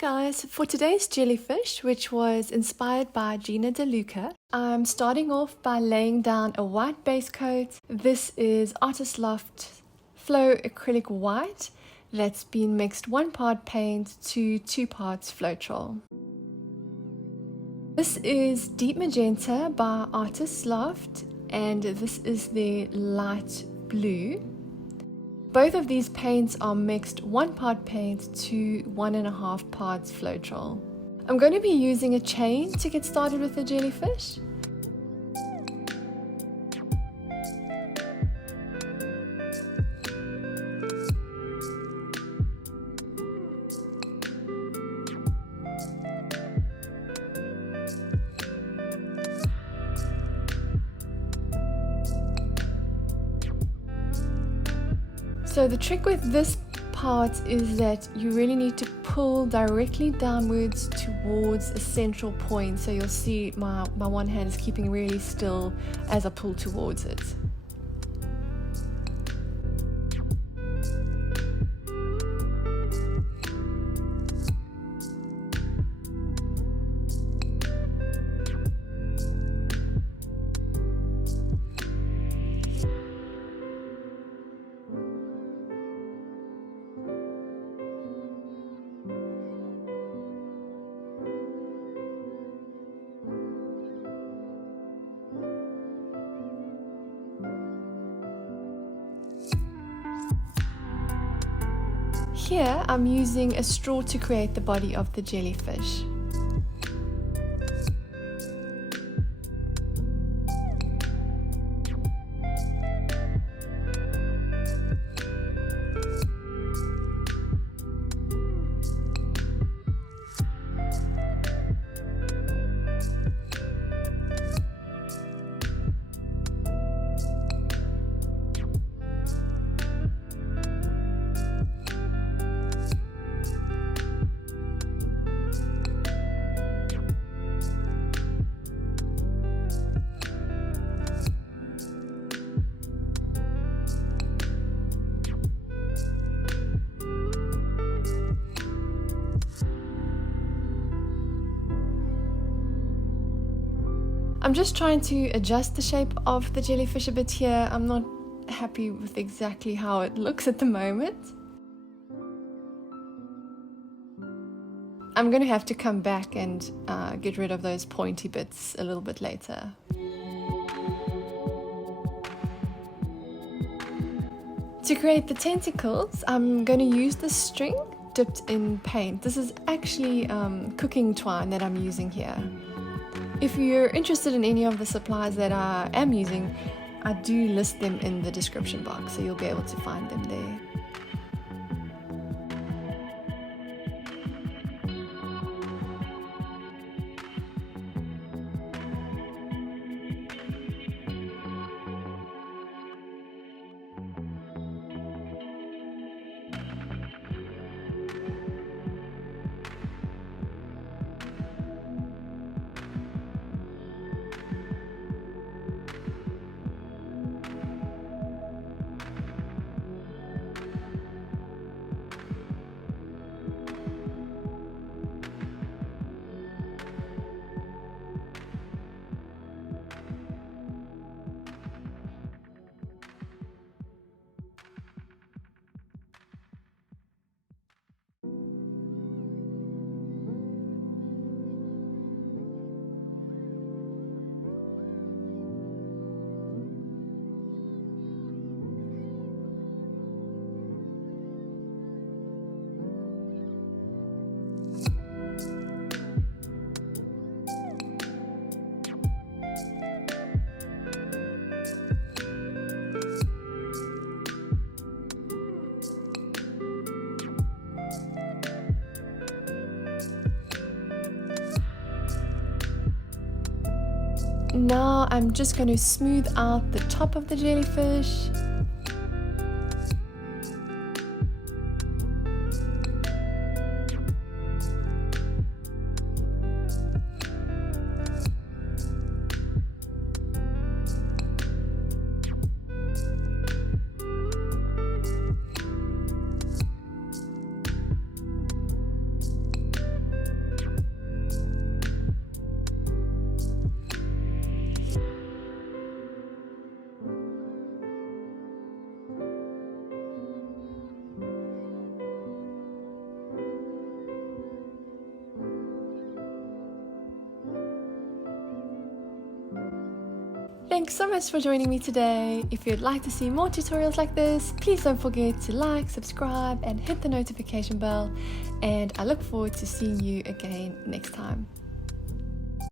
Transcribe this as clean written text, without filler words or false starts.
guys, for today's jellyfish, which was inspired by Gina DeLuca, I'm starting off by laying down a white base coat. This is Artist Loft Flow Acrylic White that's been mixed 1 part paint to 2 parts Floetrol. This is Deep Magenta by Artist Loft, and this is the light blue. Both of these paints are mixed 1 part paint to 1.5 parts Floetrol. I'm going to be using a chain to get started with the jellyfish. So the trick with this part is that you really need to pull directly downwards towards a central point. So you'll see my one hand is keeping really still as I pull towards it. Here I'm using a straw to create the body of the jellyfish. I'm just trying to adjust the shape of the jellyfish a bit here. I'm not happy with exactly how it looks at the moment. I'm going to have to come back and get rid of those pointy bits a little bit later. To create the tentacles, I'm going to use the string dipped in paint. This is actually cooking twine that I'm using here. If you're interested in any of the supplies that I am using, I do list them in the description box, so you'll be able to find them there. Now I'm just going to smooth out the top of the jellyfish. Thanks so much for joining me today. If you'd like to see more tutorials like this, please don't forget to like, subscribe, and hit the notification bell. And I look forward to seeing you again next time.